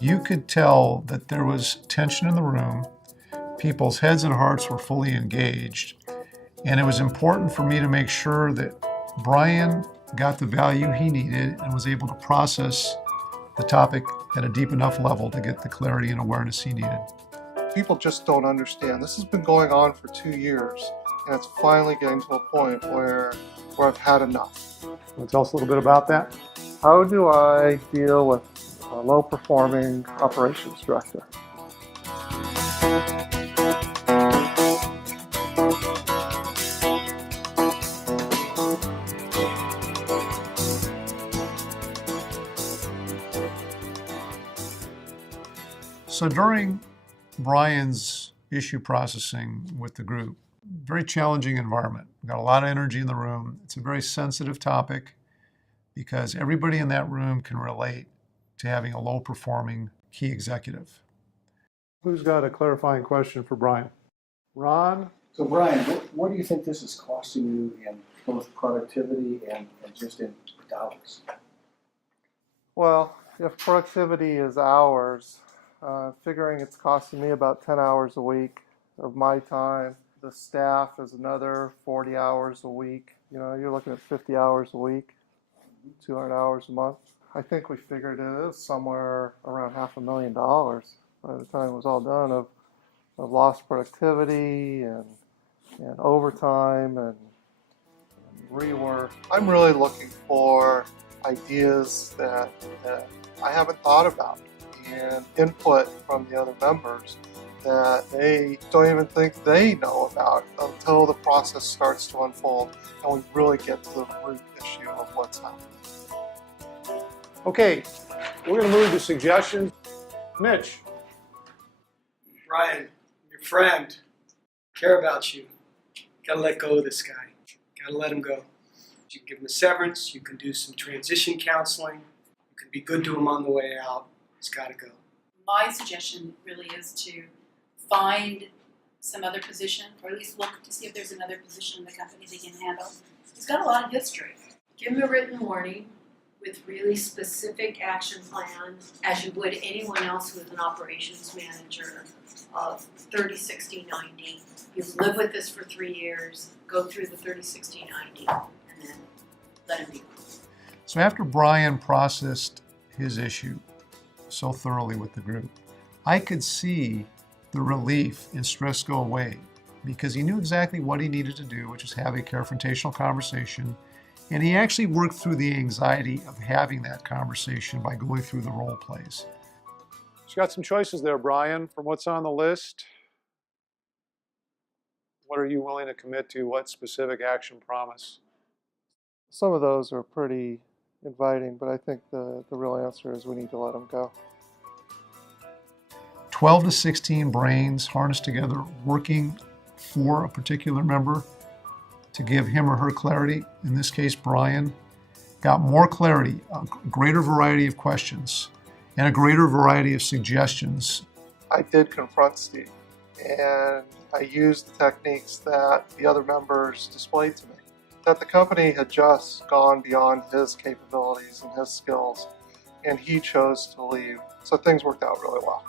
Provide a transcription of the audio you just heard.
You could tell that there was tension in the room. People's heads and hearts were fully engaged. And it was important for me to make sure that Brian got the value he needed and was able to process the topic at a deep enough level to get the clarity and awareness he needed. People just don't understand. This has been going on for 2 years, and it's finally getting to a point where I've had enough. Want to tell us a little bit about that? How do I deal with a low-performing operations director? So during Brian's issue processing with the group, very challenging environment. We've got a lot of energy in the room. It's a very sensitive topic because everybody in that room can relate to having a low-performing key executive. Who's got a clarifying question for Brian? Ron? So Brian, what do you think this is costing you in both productivity and just in dollars? Well, if productivity is hours, figuring it's costing me about 10 hours a week of my time. The staff is another 40 hours a week. You know, you're looking at 50 hours a week, 200 hours a month. I think we figured it is somewhere around $500,000 by the time it was all done of lost productivity and overtime and rework. I'm really looking for ideas that I haven't thought about and input from the other members that they don't even think they know about until the process starts to unfold and we really get to the root issue of what's happening. Okay, we're going to move to suggestions. Mitch. Brian, your friend, care about you. Gotta let go of this guy. Gotta let him go. You can give him a severance. You can do some transition counseling. You can be good to him on the way out. He's got to go. My suggestion really is to find some other position, or at least look to see if there's another position in the company they can handle. He's got a lot of history. Give him a written warning with really specific action plan, as you would anyone else who is an operations manager of 30, 60, 90. You live with this for 3 years, go through the 30, 60, 90, and then let him be. So after Brian processed his issue so thoroughly with the group, I could see the relief and stress go away because he knew exactly what he needed to do, which is have a confrontational conversation. And he actually worked through the anxiety of having that conversation by going through the role plays. So you got some choices there, Brian, from what's on the list. What are you willing to commit to? What specific action promise? Some of those are pretty inviting, but I think the real answer is we need to let them go. 12 to 16 brains harnessed together, working for a particular member to give him or her clarity. In this case, Brian got more clarity, a greater variety of questions, and a greater variety of suggestions. I did confront Steve, and I used the techniques that the other members displayed to me. That the company had just gone beyond his capabilities and his skills, and he chose to leave. So things worked out really well.